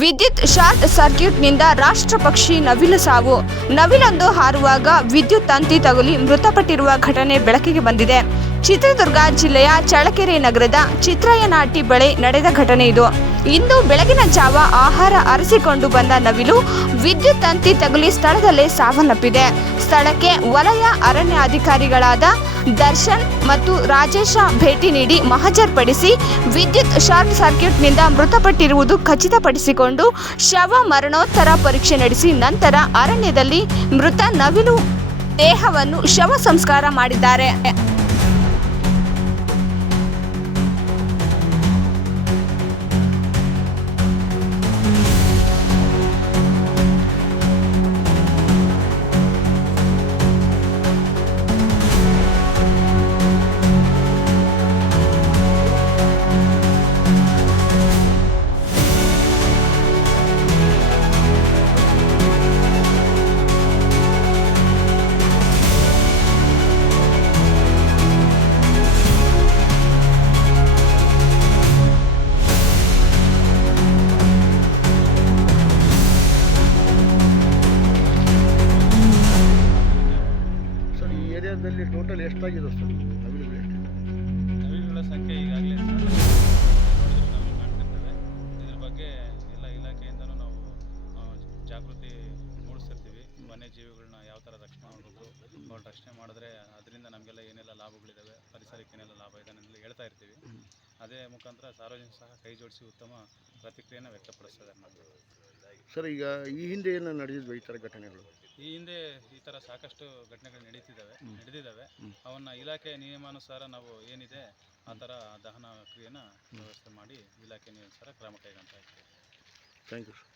ವಿದ್ಯುತ್ ಶಾರ್ಟ್ ಸರ್ಕ್ಯೂಟ್ನಿಂದ ರಾಷ್ಟ್ರ ಪಕ್ಷಿ ನವಿಲು ಸಾವು. ನವಿಲೊಂದು ಹಾರುವಾಗ ವಿದ್ಯುತ್ ತಂತಿ ತಗುಲಿ ಮೃತಪಟ್ಟಿರುವ ಘಟನೆ ಬೆಳಕಿಗೆ ಬಂದಿದೆ. ಚಿತ್ರದುರ್ಗ ಜಿಲ್ಲೆಯ ಚಳ್ಳಕೆರೆ ನಗರದ ಚಿತ್ರಯ್ಯನಹಟ್ಟಿ ಬಳಿ ನಡೆದ ಘಟನೆ ಇದು. ಇಂದು ಬೆಳಗಿನ ಜಾವ ಆಹಾರ ಅರಸಿಕೊಂಡು ಬಂದ ನವಿಲು ವಿದ್ಯುತ್ ತಂತಿ ತಗುಲಿ ಸ್ಥಳದಲ್ಲೇ ಸಾವನ್ನಪ್ಪಿದೆ. ಸ್ಥಳಕ್ಕೆ ವಲಯ ಅರಣ್ಯ ಅಧಿಕಾರಿಗಳಾದ ದರ್ಶನ್ ಮತ್ತು ರಾಜೇಶ ಭೇಟಿ ನೀಡಿ ಮಹಜರ್ಪಡಿಸಿ ವಿದ್ಯುತ್ ಶಾರ್ಟ್ ಸರ್ಕ್ಯೂಟ್ನಿಂದ ಮೃತಪಟ್ಟಿರುವುದು ಖಚಿತಪಡಿಸಿಕೊಂಡು ಶವ ಮರಣೋತ್ತರ ಪರೀಕ್ಷೆ ನಡೆಸಿ ನಂತರ ಅರಣ್ಯದಲ್ಲಿ ಮೃತ ನವಿಲು ದೇಹವನ್ನು ಶವ ಸಂಸ್ಕಾರ ಮಾಡಿದ್ದಾರೆ. ಏರಿಯಾದಲ್ಲಿ ಟೋಟಲ್ ಎಷ್ಟಾಗಿದೆ ಸರ್ ನವಿಲುಗಳು? ನವಿಲುಗಳ ಸಂಖ್ಯೆ ಈಗಾಗಲೇ ನೋಡಿದ್ರೆ ನಾವು ಕಾಣ್ತಿರ್ತೇವೆ. ಇದ್ರ ಬಗ್ಗೆ ಎಲ್ಲ ಇಲಾಖೆಯಿಂದನೂ ನಾವು ಜಾಗೃತಿ ಮೂಡಿಸ್ತಿರ್ತೀವಿ. ವನ್ಯಜೀವಿಗಳನ್ನ ಯಾವ ಥರ ರಕ್ಷಣೆ ಮಾಡಬೇಕು, ಅವ್ರು ರಕ್ಷಣೆ ಮಾಡಿದ್ರೆ ಅದರಿಂದ ನಮಗೆಲ್ಲ ಏನೆಲ್ಲ ಲಾಭಗಳಿದ್ದಾವೆ, ಪರಿಸರಕ್ಕೆ ಏನೆಲ್ಲ ಲಾಭ ಇದೆ ಅನ್ನೋದೆಲ್ಲ ಹೇಳ್ತಾ ಇರ್ತೀವಿ. ಅದೇ ಮುಖಾಂತರ ಸಾರ್ವಜನಿಕರು ಸಹ ಕೈ ಜೋಡಿಸಿ ಉತ್ತಮ ಪ್ರತಿಕ್ರಿಯೆಯನ್ನು ವ್ಯಕ್ತಪಡಿಸ್ತಾರೆ. ಸರ್, ಈಗ ಈ ಹಿಂದೆ ಏನು ನಡೆದಿದ್ವು ಈ ಥರ ಘಟನೆಗಳು? ಈ ಹಿಂದೆ ಈ ಥರ ಸಾಕಷ್ಟು ಘಟನೆಗಳು ನಡೆದಿದ್ದಾವೆ. ಅವನ್ನ ಇಲಾಖೆ ನಿಯಮಾನುಸಾರ ನಾವು ಏನಿದೆ ಆ ಥರ ದಹನ ಕ್ರಿಯೆನ ವ್ಯವಸ್ಥೆ ಮಾಡಿ ಇಲಾಖೆ ನಿಯಮಾನುಸಾರ ಕ್ರಮ ಕೈಗೊಳ್ತಾ ಇದ್ದೀವಿ. Thank you sir.